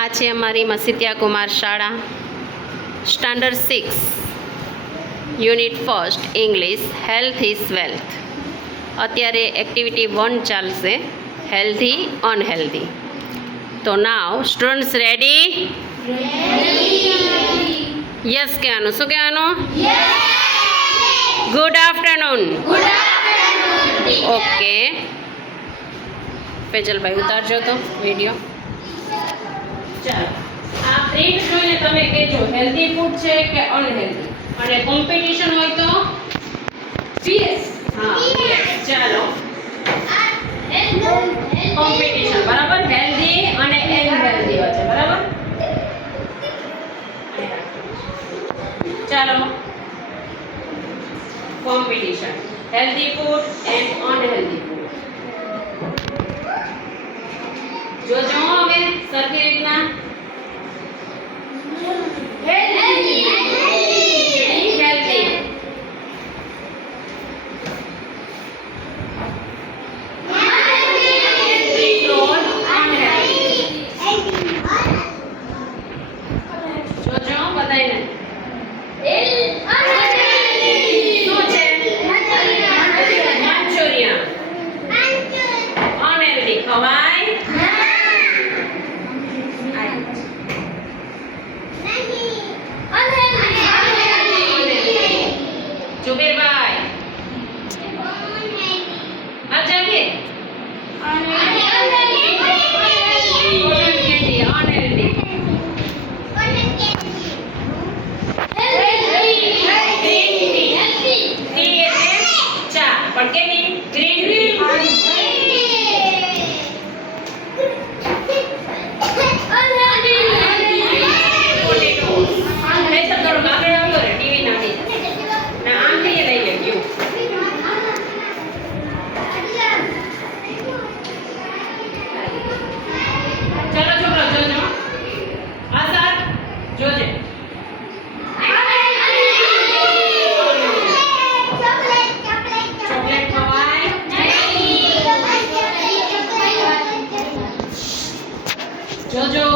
આ છે અમારી મસીતિયા કુમાર શાળા, standard 6, unit first English, health is wealth. અત્યારે એક્ટિવિટી 1 ચાલશે, હેલ્ધી અનહેલ્ધી. તો નાવ સ્ટુડન્ટ્સ રેડી? યસ કહેવાનું. શું કહેવાનું? Good afternoon. ઓકે, ફેજલભાઈ ઉતારજો તો વિડીયો. ચાલો, આ પ્રિન્ટ જોઈને તમે કહેજો હેલ્ધી ફૂડ છે કે અનહેલ્ધી, અને કોમ્પિટિશન હોય તો વીએસ. હા, ચાલો કોમ્પિટિશન, બરાબર? હેલ્ધી અને અનહેલ્ધી વચ્ચે, બરાબર? ચાલો, competition, healthy food and unhealthy food. જોજો હવે સરખી રીતના. હેલ્ધી જોજો બધાને. શું છે? મંચુરિયન. અનહેલ્ધી ખવાય? જુબેરભાઈ અચ્છા કે જોજો